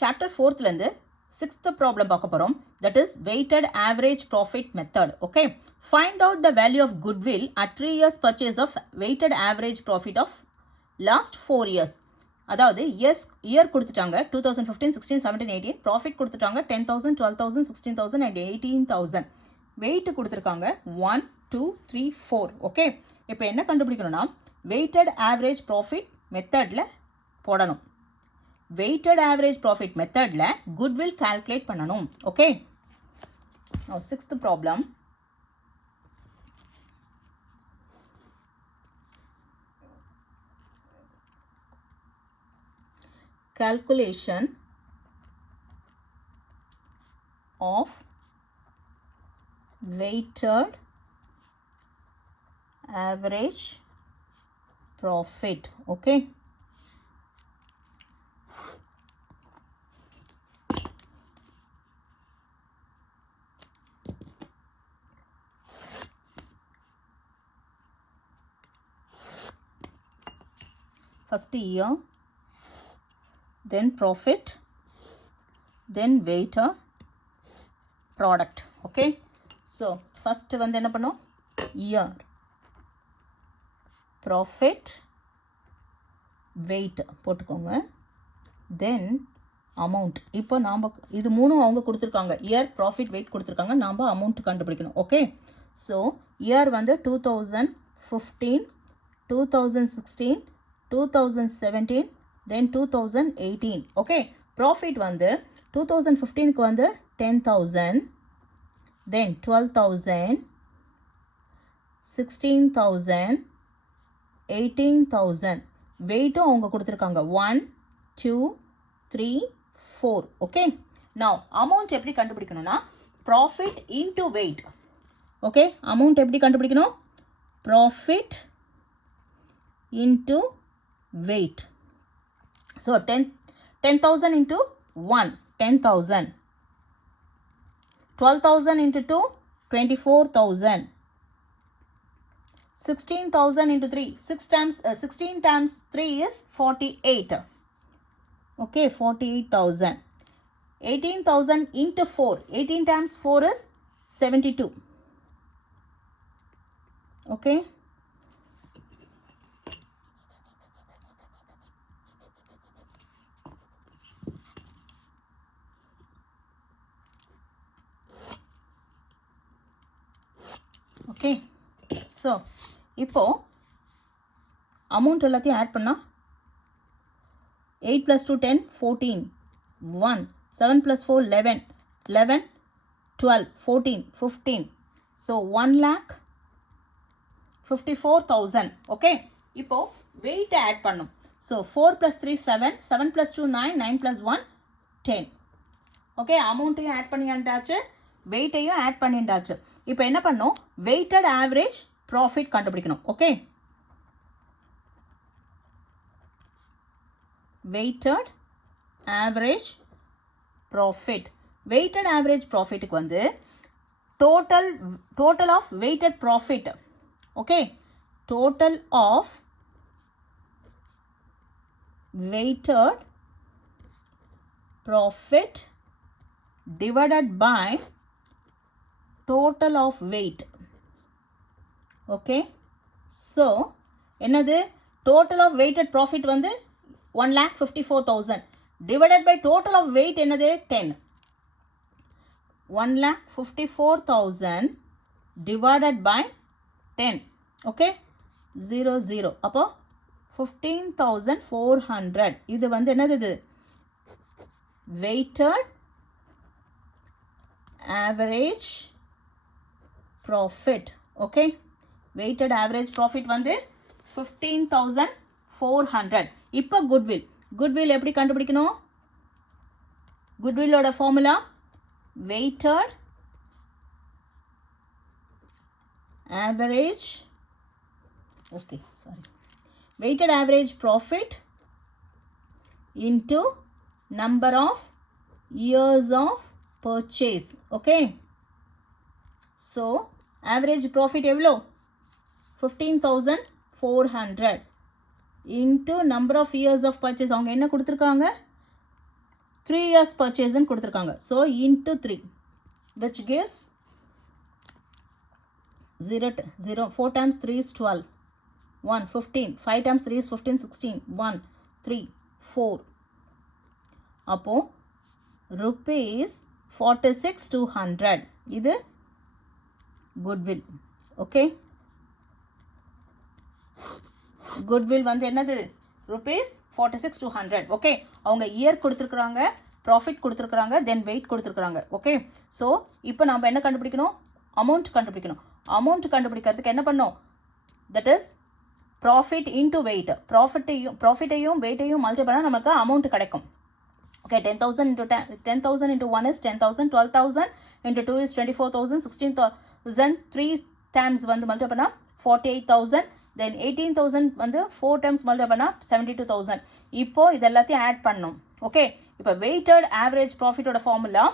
Chapter 4th sixth problem பார்க்க போறோம். That is weighted average profit method. Okay. Find out the value of goodwill at 3 years purchase of weighted average profit of last 4 years. அதாவது இயர் கொடுத்துட்டாங்க 2015, 16, 17, 18. ப்ராஃபிட் கொடுத்துட்டாங்க 10,000, 12,000, 16,000 and 18,000. வெயிட் கொடுத்துருக்காங்க 1, 2, 3, 4. ஓகே, இப்போ என்ன கண்டுபிடிக்கணும்னா weighted average profit மெத்தடில் போடணும். weighted average profit மெத்தடில் goodwill calculate பண்ணணும். Okay, now sixth problem. Calculation of weighted average profit. Okay, first year, then profit, then weighted product. Okay, so first வந்து என்ன பண்ணோம், year, profit, weight போட்டுக்கோங்க, then amount. இப்போ நாம் இது மூணும் அவங்க கொடுத்துருக்காங்க, year, profit, weight கொடுத்துருக்காங்க, நாம் amount கண்டுபிடிக்கணும். ஓகே, so year வந்து 2015, 2016, 2017, then 2018. Okay, profit வந்து 2015க்கு வந்து 10,000, then 12,000, 16,000, 18,000. வெயிட்டும் அவங்க கொடுத்துருக்காங்க 1, 2, 3, 4. ஓகே, now amount எப்படி கண்டுபிடிக்கணும்னா profit into weight. Okay, amount எப்படி கண்டுபிடிக்கணும், profit into weight. So 10,000 into 1, 10,000. 12,000 into 2, 24,000. 16,000 into 3, 16 times 3 is 48. Okay, 48,000. 18,000 into 4, 18 times 4 is 72. Okay, ஓகே, ஸோ இப்போ அமௌண்ட் எல்லாத்தையும் ஆட் பண்ணால் 8 + 2 10, 14, 1, 7 + 4 11, 11, 12, 14, 15. ஸோ 1,54,000. ஓகே, இப்போ வெயிட்டை ஆட் பண்ணும். ஸோ 4 + 3 7, 7 + 2 9, 9 + 1 10. ஓகே, அமௌண்ட்டையும் ஆட் பண்ணியாண்டாச்சு, வெயிட்டையும் ஆட் பண்ணிண்டாச்சு. இப்போ என்ன பண்ணோம், வெயிட்டட் ஆவரேஜ் ப்ராஃபிட் கண்டுபிடிக்கணும். Okay, weighted average profit. Weighted average ப்ராஃபிட்டுக்கு வந்து total of weighted profit. Okay, total of weighted profit divided by total of weight. Okay, so என்னது, total of weighted profit வந்து 1,54,000 divided by total of weight என்னது 10. 1,54,000 divided by 10. Okay, 0, 0. அப்போ 15,400. இது வந்து என்னது, இது weighted average profit. Okay, weighted average profit வந்து 15,400. இப்போ goodwill எப்படி கண்டுபிடிக்கணும், goodwillோட formula weighted average, okay sorry, weighted average profit into number of years of purchase. Okay, so average profit எவ்வளோ 15,400 into number of years of purchase. அவங்க என்ன கொடுத்துருக்காங்க, 3 years purchase கொடுத்துருக்காங்க. So into 3 which gives 0, 4 times 3 is 12, 1, 15, 5 times 3 is 15, 16, 1, 3, 4. அப்போ rupees 46,200 இது goodwill. ஓகே, goodwill வந்து என்னது rupees 46,200. ஓகே, அவங்க இயர் கொடுத்துருக்குறாங்க, ப்ராஃபிட் கொடுத்துருக்குறாங்க, தென் வெயிட் கொடுத்துருக்குறாங்க. ஓகே, ஸோ இப்போ நம்ம என்ன கண்டுபிடிக்கணும், அமௌண்ட் கண்டுபிடிக்கணும். அமௌண்ட் கண்டுபிடிக்கிறதுக்கு என்ன பண்ணோம், that is profit into weight. ப்ராஃபிட்டையும் வெயிட்டையும் மல்டிப்ளை பண்ணால் நமக்கு அமௌண்ட் கிடைக்கும். ஓகே, 10,000 into 1 is 10,000, 12,000 into 2 is 24,000, 16,000 3 times வந்து மல்டிப்ளை பண்ணால் 48,000, தென் 18,000 வந்து 4 times மல்டிப்ளை பண்ணால் 72,000. இப்போ இது எல்லாத்தையும் ஆட் பண்ணணும். ஓகே, இப்போ வெயிட்டட் ஆவரேஜ் ப்ராஃபிட்டோட formula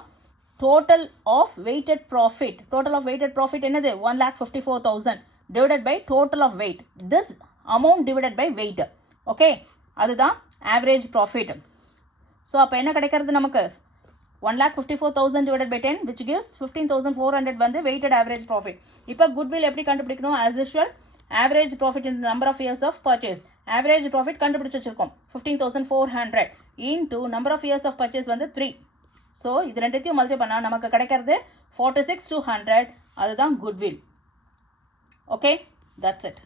total of weighted profit என்னது 1,54,000 divided by total of weight, this amount divided by weight. Okay, அதுதான் average profit. ஸோ அப்போ என்ன கிடைக்கிறது நமக்கு 1,54,000 divided by 10 which gives 15,400 வந்து weighted average profit. இப்போ goodwill எப்படி கண்டுபிடிக்கணும், as usual average profit in the number of years of purchase. average profit கண்டுபிடிச்சு வச்சிருக்கோம் 15,400 into number of years of purchase வந்து 3. ஸோ இது ரெண்டுத்தையும் மல்டிப்ளை பண்ணால் நமக்கு கிடைக்கிறது 46,200. அதுதான் goodwill. Okay, that's it.